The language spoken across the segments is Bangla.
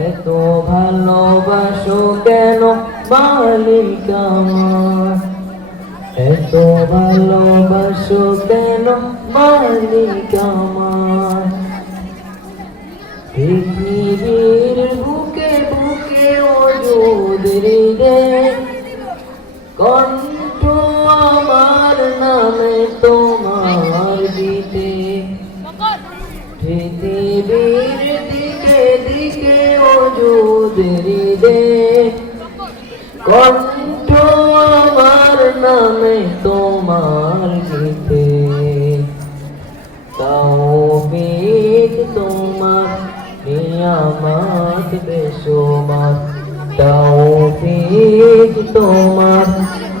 এত ভালোবাসো কেন মালিক এত ভালোবাসো কেন আমার? পৃথিবীর বুকে বুকে ওজুদ হৃদে কণ্ঠ পৃথিবীর দিকে দিকে ওজুদ হৃদে। কণ্ঠ আমার নামে তোমার গীতে। তৌফিক তোমার নিয়ামত বেসুমার তৌফিক তোমার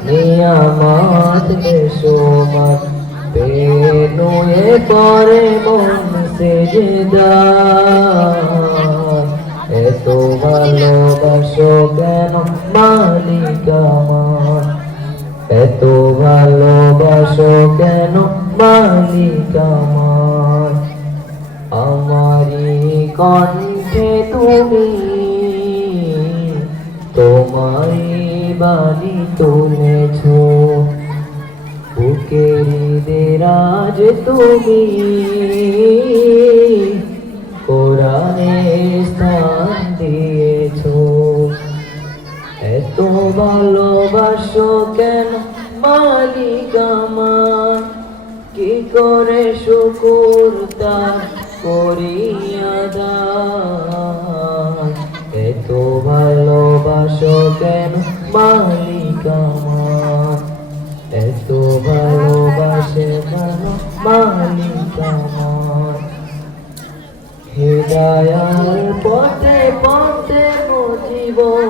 নিয়ামত বেসুমার পেনুয়ে পরে মন সেজদা এত ভালোবাসো কেন মালিক এত ভালোবাসো কেন মালিক আমার? আমারই কণ্ঠে তুমি, তোমারই বাণী তুলেছ। দেরাজ তুমি কোরআনে স্থান দিয়েছ। এত ভালোবাসো কেন মালিক আমার? কি করে শুকুর তার করিয়া এত ভালোবাসো কেন মালিক আমার? এত ভালোবাসে কেন মালিক পথে পথে জীবন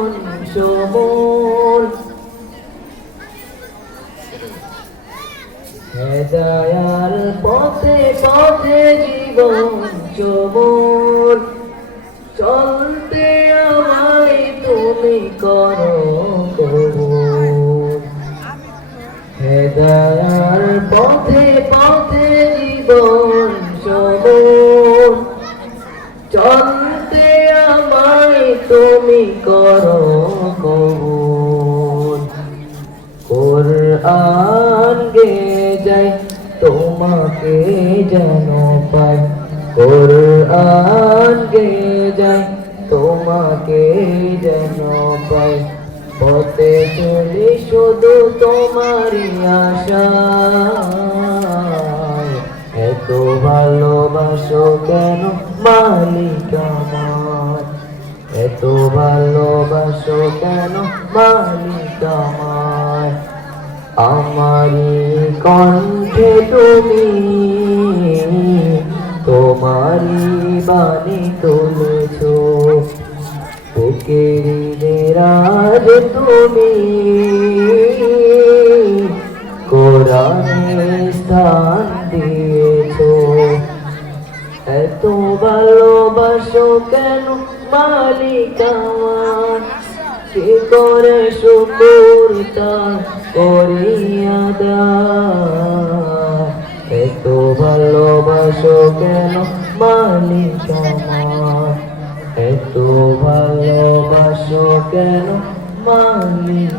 সমর হৃদয়ার পথে পথে জীবন সমর হেদায়ার পথে পথে জীবন সমর চলতে আমায় তুমি করো কবুল। কোরআন গে যাই, তোমাকে যেন পাই। কোরআন গে যাই, তোমাকে যেন পাই। পথে চলি শুধু তোমারই আশা। এত ভালোবাসো কেন মালিক আমার? এত ভালোবাসো কেন মালিক আমার? আমারই কণ্ঠে তুমি, তোমারই বাণী তুলেছ তুমি কোরআনে স্থান দিয়েছ। এত ভালোবাসো কেন মালিক আমার কি করে শুকুর তার করিয়া দাও এত ভালোবাসো কেন মালিক আমার এত ভালোবাসো কেন маме